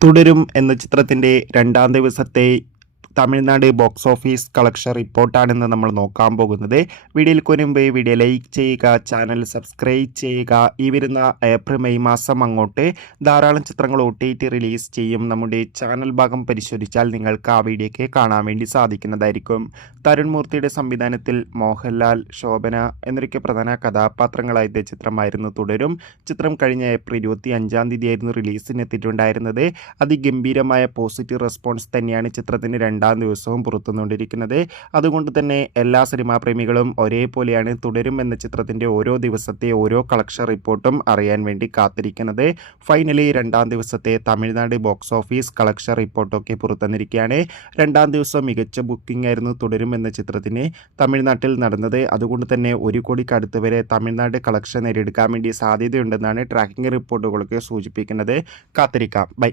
തുടരും എന്ന ചിത്രത്തിൻ്റെ രണ്ടാം ദിവസത്തെ തമിഴ്നാട് ബോക്സ് ഓഫീസ് കളക്ഷൻ റിപ്പോർട്ടാണെന്ന് നമ്മൾ നോക്കാൻ പോകുന്നത്. വീഡിയോയ്ക്ക് മുൻപ് വീഡിയോ ലൈക്ക് ചെയ്യുക, ചാനൽ സബ്സ്ക്രൈബ് ചെയ്യുക. ഈ വരുന്ന ഏപ്രിൽ മെയ് മാസം അങ്ങോട്ട് ധാരാളം ചിത്രങ്ങൾ OTT റിലീസ് ചെയ്യും. നമ്മുടെ ചാനൽ ഭാഗം പരിശോധിച്ചാൽ നിങ്ങൾക്ക് ആ വീഡിയോയ്ക്ക് കാണാൻ വേണ്ടി സാധിക്കുന്നതായിരിക്കും. തരുൺ മൂർത്തിയുടെ സംവിധാനത്തിൽ മോഹൻലാൽ, ശോഭന എന്നൊക്കെ പ്രധാന കഥാപാത്രങ്ങളായ ചിത്രമായിരുന്നു തുടരും. ചിത്രം കഴിഞ്ഞ ഏപ്രിൽ 25-ാം തീയതിയായിരുന്നു റിലീസിനെത്തിയിട്ടുണ്ടായിരുന്നത്. അതിഗംഭീരമായ പോസിറ്റീവ് റെസ്പോൺസ് തന്നെയാണ് ചിത്രത്തിന് രണ്ടാം ദിവസവും പുറത്തുകൊണ്ടിരിക്കുന്നത്. അതുകൊണ്ട് തന്നെ എല്ലാ സിനിമാ പ്രേമികളും ഒരേപോലെയാണ് തുടരും എന്ന ചിത്രത്തിൻ്റെ ഓരോ ദിവസത്തെ ഓരോ കളക്ഷൻ റിപ്പോർട്ടും അറിയാൻ വേണ്ടി കാത്തിരിക്കുന്നത്. ഫൈനലി രണ്ടാം ദിവസത്തെ തമിഴ്നാട് ബോക്സ് ഓഫീസ് കളക്ഷൻ റിപ്പോർട്ടൊക്കെ പുറത്തുവന്നിരിക്കുകയാണ്. രണ്ടാം ദിവസം മികച്ച ബുക്കിംഗ് ആയിരുന്നു തുടരും എന്ന ചിത്രത്തിന് തമിഴ്നാട്ടിൽ നടന്നത്. അതുകൊണ്ട് തന്നെ 1 കോടിക്ക് അടുത്ത് വരെ തമിഴ്നാട് കളക്ഷൻ നേടിയെടുക്കാൻ വേണ്ടി സാധ്യതയുണ്ടെന്നാണ് ട്രാക്കിംഗ് റിപ്പോർട്ടുകളൊക്കെ സൂചിപ്പിക്കുന്നത്. കാത്തിരിക്കാം. ബൈ.